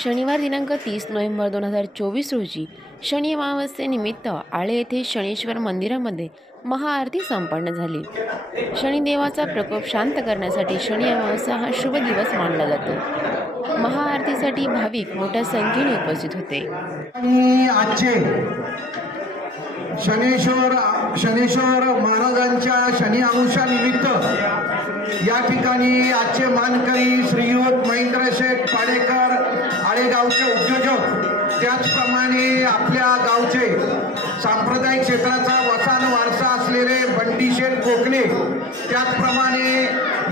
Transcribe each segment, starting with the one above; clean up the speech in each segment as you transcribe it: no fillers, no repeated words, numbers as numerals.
शनिवार दिनांक 30 नोव्हेंबर 2024 रोजी शनी अमावस्येनिमित्त आळे येथे शनीश्वर मंदिरामध्ये महाआरती संपन्न झाली। शनिदेवाचा प्रकोप शांत करण्यासाठी शनी अमावस्या हा शुभ दिवस मानला जातो। महाआरतीसाठी भाविक मोठ्या संख्येने उपस्थित होते। आजचे शनेश्वर महाराजांच्या शनी अमावस्यानिमित्त या ठिकाणी आजचे मानकरी श्रीयुत महेंद्र शेठ पाडेकर आळेगावचे उद्योजक, त्याचप्रमाणे आपल्या गावचे सांप्रदायिक क्षेत्राचा वसान वारसा असलेले बंडी शेठ कोकणे, त्याचप्रमाणे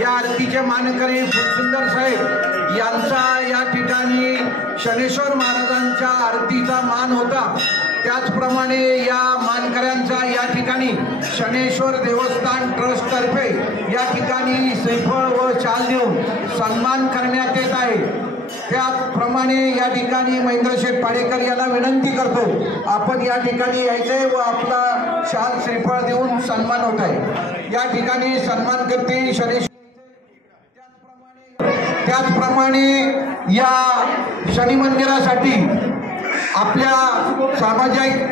या आरतीचे मानकरी फुलसुंदर साहेब यांचा या ठिकाणी शनेश्वर महाराजांच्या आरतीचा मान होता। त्याचप्रमाणे या मानकऱ्यांचा या ठिकाणी शनेश्वर देवस्थान ट्रस्ट तर्फे या ठिकाणी श्रीफळ व शाल देऊन सन्मान करण्यात येत आहे। त्याचप्रमाणे या ठिकाणी महेंद्र शेठ पाडेकर यांना विनंती करतो, आपण या ठिकाणी यायचे व आपला शाल श्रीफळ देऊन सन्मान होत आहे। या ठिकाणी सन्मान करते शनेश्वर। त्याचप्रमाणे या शनी मंदिरासाठी आपल्या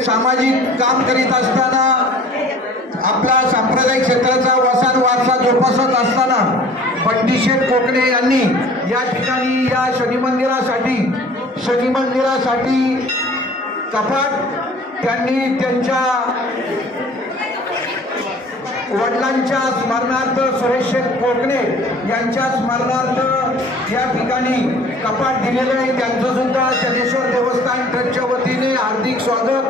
सामाजिक काम करीत असताना, आपला सांप्रदायिक क्षेत्राचा वसान वारसा जोपासत असताना बंडी शेठ कोकणे यांनी या ठिकाणी या शनी मंदिरासाठी कपाट त्यांनी त्यांच्या वडिलांच्या स्मरणार्थ सुरेश शेठ कोकणे यांच्या स्मरणार्थ या ठिकाणी कपाट दिलेले आहे। त्यांचं सुद्धा शनेश्वर देवस्थान ट्रस्टच्या वतीने हार्दिक स्वागत।